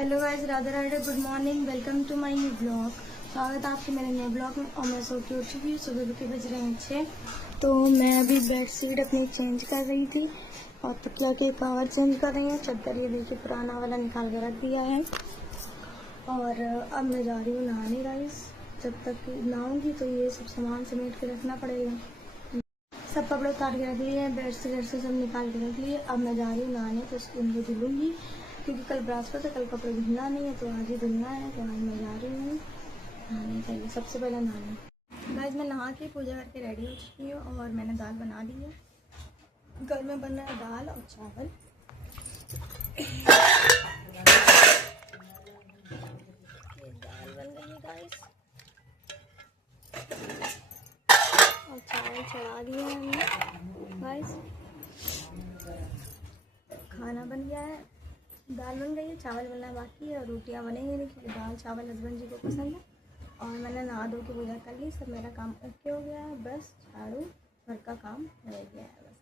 Hello guys, Radhe Radhe, good morning, welcome to my new blog. स्वागत है आपके मेरे नए ब्लॉग में। और मैं सो के उठ चुकी हूँ। सुबह के बज रहे हैं 6। तो मैं अभी बेडशीट अपनी चेंज कर रही थी और तकिया के कवर चेंज कर रही हूँ। चद्दर ये देखिए पुराना वाला निकाल के रख दिया है। और अब मैं जा रही हूँ नहाने गाइस। जब तक नहाऊंगी तो ये सब सामान समेट के रखना पड़ेगा। सब कपड़े उतार के रख लिए, बेड से सब निकाल के रख लिए। अब मैं जा रही हूँ नहाने, तो उनको धुलूंगी क्योंकि कल बृहस्पति है, कल कपड़े धुलना नहीं है, तो आज ही धुलना है। तो आज मैं जा रही हूँ नहाने के लिए। सबसे पहले नहाने गाइस, मैं नहा के पूजा करके रेडी हो चुकी हूँ और मैंने दाल बना दी है। घर में बन रहा है दाल और चावल। ये दाल बन गई है गाइस और चावल चढ़ा दिए हैं हमने गाइस। खाना बन गया है, दाल बन गई है, चावल बनना बाकी है और रोटियां बनेंगी नहीं क्योंकि दाल चावल हस्बैंड जी को पसंद है। और मैंने नहा धो के पूजा कर ली, सब मेरा काम ओके हो गया है। बस झाड़ू घर का काम रह गया है। बस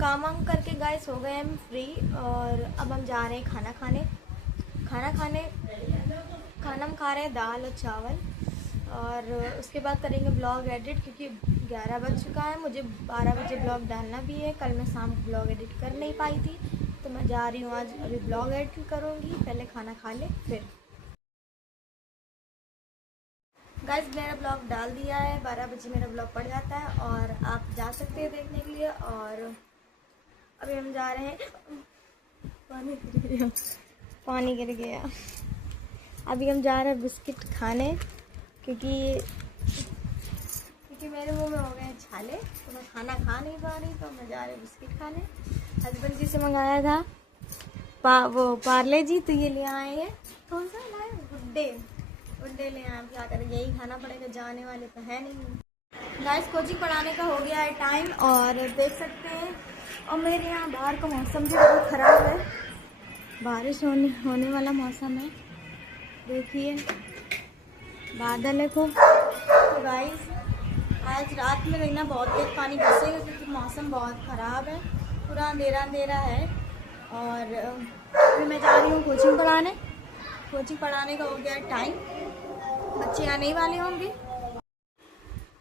काम वाम करके गाइस हो गए हम फ्री और अब हम जा रहे हैं खाना खाने। खाना हम खा रहे हैं दाल और चावल और उसके बाद करेंगे ब्लॉग एडिट क्योंकि 11 बज चुका है। मुझे 12 बजे ब्लॉग डालना भी है। कल मैं शाम को ब्लॉग एडिट कर नहीं पाई थी, तो मैं जा रही हूँ आज अभी ब्लॉग एडिट करूँगी। पहले खाना खा ले फिर। गाइस मैंने ब्लॉग डाल दिया है, 12 बजे मेरा ब्लॉग पड़ जाता है और आप जा सकते हैं देखने के लिए। और अभी हम जा रहे हैं, पानी गिर गया। अभी हम जा रहे हैं बिस्किट खाने क्योंकि मेरे मुंह में हो गए छाले, तो मैं खाना खा नहीं पा रही, तो मैं जा रही हूँ बिस्किट खाने। हस्बैंड जी से मंगाया था वो पार्ले जी, तो ये ले आए हैं। कौन सा लाए? गुड्डे ले आए। क्या करें, यही खाना पड़ेगा, जाने वाले तो है नहीं। गाइस कोचिंग पढ़ाने का हो गया है टाइम और देख सकते हैं। और मेरे यहाँ बाहर का मौसम भी बहुत ख़राब है, बारिश होने वाला मौसम है। देखिए बादल है खूब। तो गाइस आज रात में देखना बहुत तेज पानी बरसेगा क्योंकि मौसम बहुत ख़राब है, पूरा अंधेरा है। और अभी मैं जा रही हूँ कोचिंग पढ़ाने का हो गया टाइम, बच्चे आने ही वाले होंगे।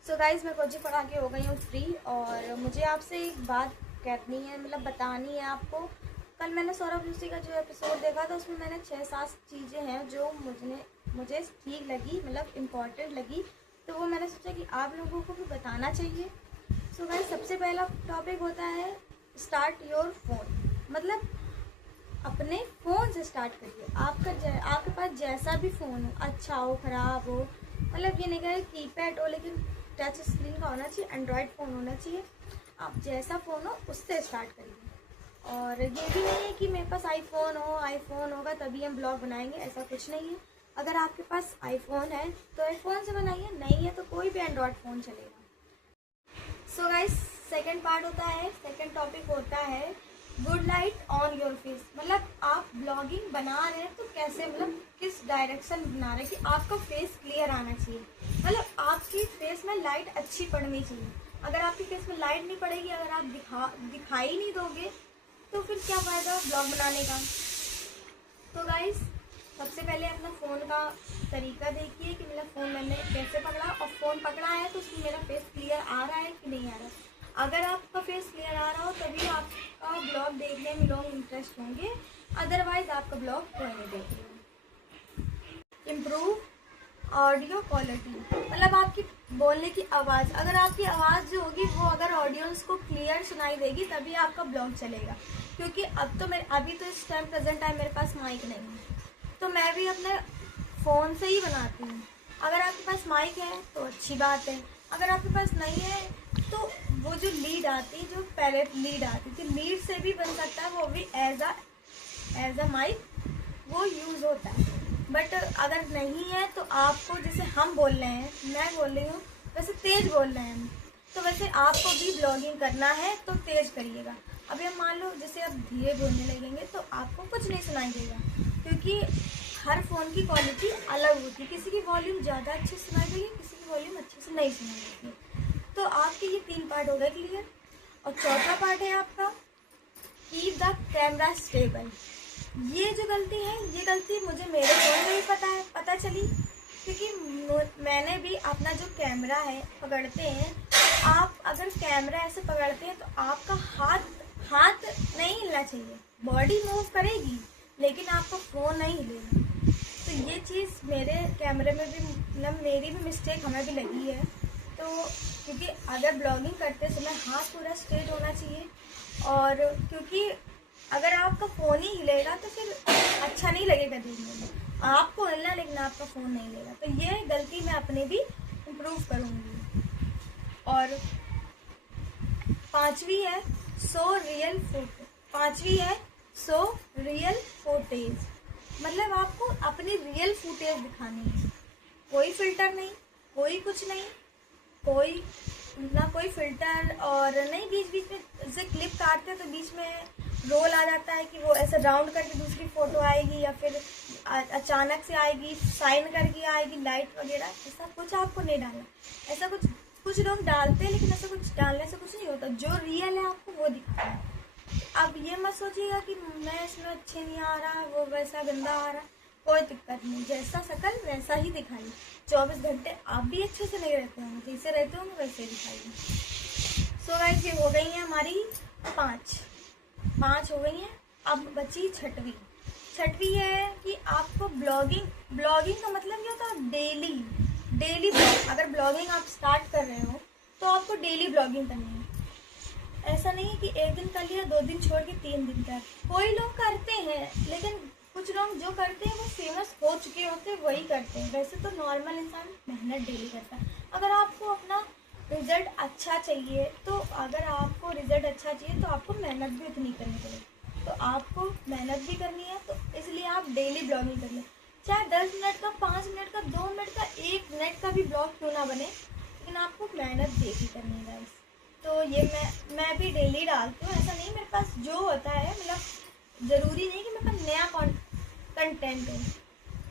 सो गाइस मैं कोचिंग पढ़ा के हो गई हूँ फ्री और मुझे आपसे एक बात कहनी है, मतलब बतानी है आपको। कल मैंने सौरभ जोशी का जो एपिसोड देखा था, उसमें मैंने 6-7 चीज़ें हैं जो मुझे ठीक लगी, मतलब इम्पॉर्टेंट लगी, तो वो मैंने सोचा कि आप लोगों को भी बताना चाहिए। सो गाइस सबसे पहला टॉपिक होता है स्टार्ट योर फोन, मतलब अपने फ़ोन से स्टार्ट करिए। आपके पास जैसा भी फ़ोन हो, अच्छा हो ख़राब हो, मतलब ये नहीं कहे कीपैड हो, लेकिन टच स्क्रीन का होना चाहिए, एंड्रॉयड फ़ोन होना चाहिए। आप जैसा फ़ोन हो उससे स्टार्ट करिए। और ये भी नहीं है कि मेरे पास आईफोन होगा तभी हम ब्लॉग बनाएंगे, ऐसा कुछ नहीं है। अगर आपके पास आईफोन है तो आईफोन से बनाइए, नहीं है तो कोई भी एंड्रॉयड फ़ोन चलेगा। सो गाइस सेकंड टॉपिक होता है good light on your face. मतलब आप ब्लॉगिंग बना रहे हैं तो कैसे, मतलब किस डायरेक्शन बना रहे हैं कि आपका फेस क्लियर आना चाहिए, मतलब आपकी फेस में लाइट अच्छी पड़नी चाहिए। अगर आपकी फेस में लाइट नहीं पड़ेगी, अगर आप दिखाई नहीं दोगे तो फिर क्या फ़ायदा ब्लॉग बनाने का। तो गाइस सबसे पहले अपना फ़ोन का तरीका देखिए कि मेरा फ़ोन मैंने कैसे पकड़ा, और फ़ोन पकड़ा है तो उसमें मेरा फेस क्लियर आ रहा है कि नहीं आ रहा है। अगर आपका फेस क्लियर आ रहा हो तभी आपका ब्लॉग देखने में लोग इंटरेस्ट होंगे, अदरवाइज आपका ब्लॉग रहने देंगे। इम्प्रूव ऑडियो क्वालिटी, मतलब आपकी बोलने की आवाज़, अगर आपकी आवाज़ जो होगी वो अगर ऑडियंस को क्लियर सुनाई देगी तभी आपका ब्लॉग चलेगा। क्योंकि अभी तो इस टाइम प्रेजेंट टाइम मेरे पास माइक नहीं है, तो मैं भी अपने फ़ोन से ही बनाती हूँ। अगर आपके पास माइक है तो अच्छी बात है, अगर आपके पास नहीं है तो वो जो लीड आती, जो पहले लीड आती थी, लीड से भी बन सकता है, वो भी एज अ माइक वो यूज़ होता है। बट अगर नहीं है तो आपको, जैसे हम बोल रहे हैं, मैं बोल रही हूँ वैसे तेज़ बोल रहे हैं, तो वैसे आपको भी ब्लॉगिंग करना है तो तेज़ करिएगा। अभी हम मान लो जैसे आप धीरे बोलने लगेंगे तो आपको कुछ नहीं सुनाई देगा, क्योंकि हर फ़ोन की क्वालिटी अलग होती है। किसी की वॉल्यूम ज़्यादा अच्छे से सुनाई देगी, किसी की वॉल्यूम अच्छे से नहीं सुनाई देगी। तो आपके ये 3 पार्ट हो गए क्लियर। और चौथा पार्ट है आपका कीप द कैमरा स्टेबल। ये जो गलती है, ये गलती मुझे मेरे फ़ोन में ही पता चली, क्योंकि मैंने भी अपना जो कैमरा है पकड़ते हैं, आप अगर कैमरा ऐसे पकड़ते हैं तो आपका हाथ नहीं हिलना चाहिए, बॉडी मूव करेगी लेकिन आपका फ़ोन नहीं हिलेगा। तो ये चीज़ मेरे कैमरे में भी, मतलब मेरी भी मिस्टेक हमें भी लगी है। तो क्योंकि अगर ब्लॉगिंग करते समय हाथ पूरा स्ट्रेट होना चाहिए, और क्योंकि अगर आपका फ़ोन ही हिलेगा तो फिर अच्छा नहीं लगेगा देखने में, आपको हिलना लेकिन आपका फ़ोन नहीं हिलेगा। तो ये गलती मैं अपने भी इम्प्रूव करूँगी। और पांचवी है सो रियल फुटेज, मतलब आपको अपनी रियल फुटेज दिखानी है, कोई फिल्टर नहीं, कोई कुछ नहीं, कोई फिल्टर और नहीं। बीच बीच में जैसे क्लिप काटते हैं तो बीच में रोल आ जाता है कि वो ऐसे राउंड करके दूसरी फोटो आएगी, या फिर अचानक से आएगी, साइन करके आएगी, लाइट वगैरह, ऐसा कुछ आपको नहीं डालना। ऐसा कुछ लोग डालते हैं लेकिन ऐसा कुछ डालने से कुछ नहीं होता, जो रियल है आपको वो दिखाना है। अब ये मत सोचिएगा कि मैं इसमें अच्छे नहीं आ रहा, वो वैसा गंदा आ रहा, कोई दिक्कत नहीं, जैसा शक्ल वैसा ही दिखाइए। 24 घंटे आप भी अच्छे से नहीं रहते होंगे, जैसे रहते होंगे वैसे ही दिखाइए। सो गाइस, ये हो गई है हमारी पाँच हो गई हैं। अब बची छठवीं है कि आपको ब्लॉगिंग का मतलब क्या होता है, डेली ब्लॉग। अगर ब्लॉगिंग आप स्टार्ट कर रहे हो तो आपको डेली ब्लॉगिंग करनी है। ऐसा नहीं है कि एक दिन कर लिया, 2 दिन छोड़ के 3 दिन कर। कोई लोग करते हैं लेकिन कुछ लोग जो करते हैं वो फेमस हो चुके होते हैं, वही करते हैं। वैसे तो नॉर्मल इंसान मेहनत डेली करता है। अगर आपको अपना रिजल्ट अच्छा चाहिए तो आपको मेहनत भी उतनी करनी पड़ेगी। तो आपको मेहनत भी करनी है, तो इसलिए आप डेली ब्लॉगिंग करिए। चाहे 10 मिनट का, 5 मिनट का, 2 मिनट का, 1 मिनट का भी ब्लॉग क्यों ना बने, लेकिन आपको मेहनत डेली करनी है। तो ये मैं भी डेली डालती हूँ। ऐसा नहीं, मेरे पास जो होता है, मतलब ज़रूरी नहीं कि मेरे पास नया कंटेंट हो,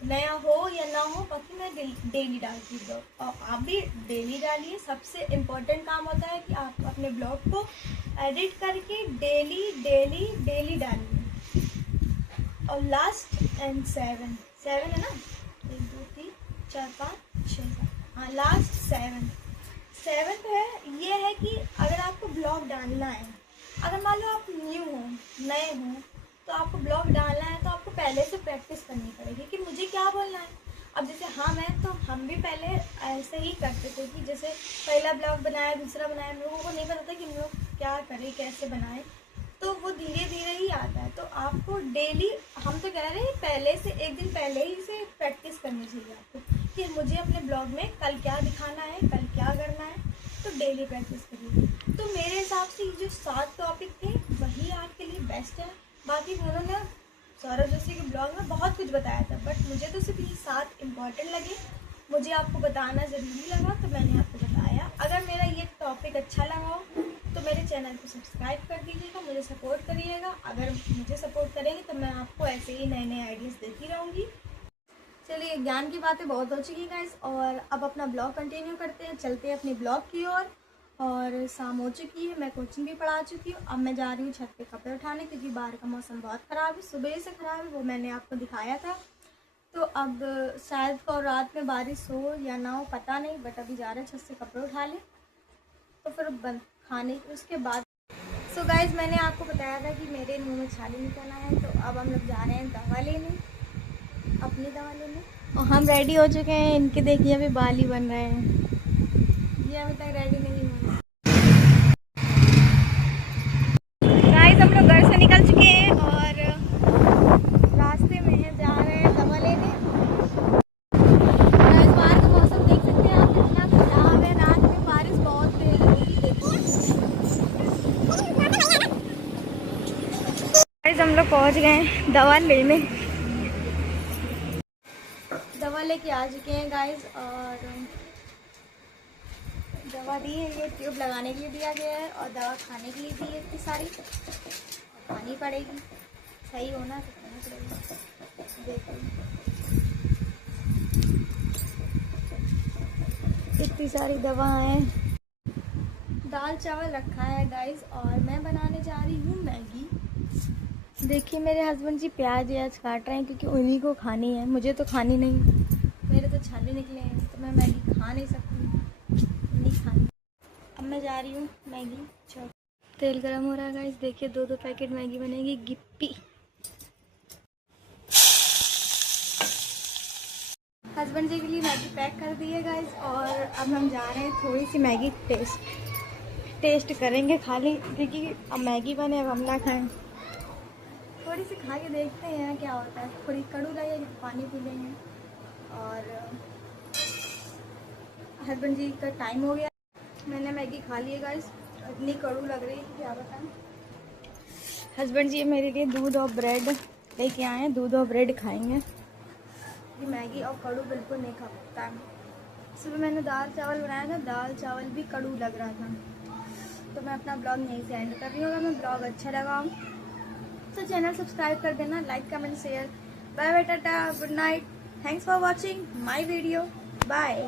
नया हो या ना हो, बाकी मैं डेली डालती हूँ ब्लॉग। और आप भी डेली डालिए। सबसे इम्पोर्टेंट काम होता है कि आप अपने ब्लॉग को एडिट करके डेली डालिए। और लास्ट एंड 7 है ना, 1 2 3 4 5 6 7, हाँ लास्ट 7 है। ये है कि अगर आपको ब्लॉग डालना है, अगर मान लो आप नए हो तो आपको ब्लॉग डालना है, तो आपको पहले से प्रैक्टिस करनी पड़ेगी कि मुझे क्या बोलना है। अब जैसे हम भी पहले ऐसे ही करते थे कि जैसे पहला ब्लॉग बनाया, दूसरा बनाया, हम लोगों को नहीं पता था कि हम लोग क्या करें, कैसे बनाएं, तो वो धीरे धीरे ही आता है। तो आपको डेली, हम तो कह रहे हैं पहले से, एक दिन पहले ही से प्रैक्टिस करनी चाहिए आपको कि मुझे अपने ब्लॉग में कल क्या दिखाना है, कल क्या करना है, तो डेली प्रैक्टिस करिए। तो मेरे हिसाब से जो 7 टॉपिक थे वही आपके लिए बेस्ट है। बाकी उन्होंने सौरभ जोशी के ब्लॉग में बहुत कुछ बताया था, बट मुझे तो सिर्फ ये 7 इम्पॉर्टेंट लगे, मुझे आपको बताना ज़रूरी लगा, तो मैंने आपको बताया। अगर मेरा ये टॉपिक अच्छा लगा हो तो मेरे चैनल को सब्सक्राइब कर दीजिएगा, मुझे सपोर्ट करिएगा। अगर मुझे सपोर्ट करेंगे तो मैं आपको ऐसे ही नए नए आइडियाज़ देती रहूँगी। चलिए, ज्ञान की बातें बहुत हो चुकी गाइस, और अब अपना ब्लॉग कंटिन्यू करते हैं, चलते हैं अपने ब्लॉग की ओर। और शाम हो चुकी है, मैं कोचिंग भी पढ़ा चुकी हूँ। अब मैं जा रही हूँ छत पे कपड़े उठाने, क्योंकि बाहर का मौसम बहुत ख़राब है, सुबह से ख़राब है, वो मैंने आपको दिखाया था। तो अब शायद को रात में बारिश हो या ना हो, पता नहीं, बट अभी जा रहे हैं छत से कपड़े उठा लें, तो फिर खाने उसके बाद। सो गाइज, मैंने आपको बताया था कि मेरे मुँह में छाले निकलना है, तो अब हम लोग जा रहे हैं दवा लेने, अपनी दवा लेने। और हम रेडी हो चुके हैं, इनके देखिए अभी बाल ही बन रहे हैं, ये अभी तक रेडी नहीं हुए। गाइस, हम लोग घर से निकल चुके हैं और रास्ते में हैं, जा रहे हैं दवा लेने। गाइस, बाहर का मौसम देख सकते हैं आप, कितना खराब है, रात में बारिश बहुत तेज होगी। गाइस, हम लोग पहुंच गए हैं दवा लेने, दवा लेके आ चुके हैं गाइस। और दवा दी है, ये ट्यूब लगाने के लिए दिया गया है, और दवा खाने के लिए दी है इतनी सारी, खानी पड़ेगी, सही होना तो खाना पड़ेगा। देखिए इतनी सारी दवा है। दाल चावल रखा है गाइस, और मैं बनाने जा रही हूँ मैगी। देखिए मेरे हस्बैंड जी प्याज व्याज काट रहे हैं क्योंकि उन्हीं को खानी है, मुझे तो खानी नहीं। मेरे तो छाले निकले हैं तो मैं मैगी खा नहीं सकती, नहीं खानी। अब मैं जा रही हूँ मैगी चौक। तेल गरम हो रहा है गाइस, देखिए 2-2 पैकेट मैगी बनेगी गिप्पी। हस्बैंड जी के लिए मैगी पैक कर दी है गाइस, और अब हम जा रहे हैं थोड़ी सी मैगी टेस्ट करेंगे खाली, क्योंकि अब मैगी बने अब हम ना खाएं। थोड़ी सी खा के देखते हैं क्या होता है, थोड़ी कड़ू लगेगी तो पानी पी लेंगे। और हस्बैंड जी का टाइम हो गया, मैंने मैगी खा ली है गाइस, इतनी कड़ू लग रही है क्या बताएं। हस्बैंड जी मेरे लिए दूध और ब्रेड लेके आए हैं, दूध और ब्रेड खाएंगे। ये मैगी और कड़ू बिल्कुल नहीं खा सकता है। सुबह मैंने दाल चावल बनाया था, दाल चावल भी कड़ू लग रहा था। तो मैं अपना ब्लॉग यहीं से एंड कर रही हूँ। अगर मैं ब्लॉग अच्छा लगा तो चैनल सब्सक्राइब कर देना, like comment share. Bye bye, tata, good night, thanks for watching my video, bye.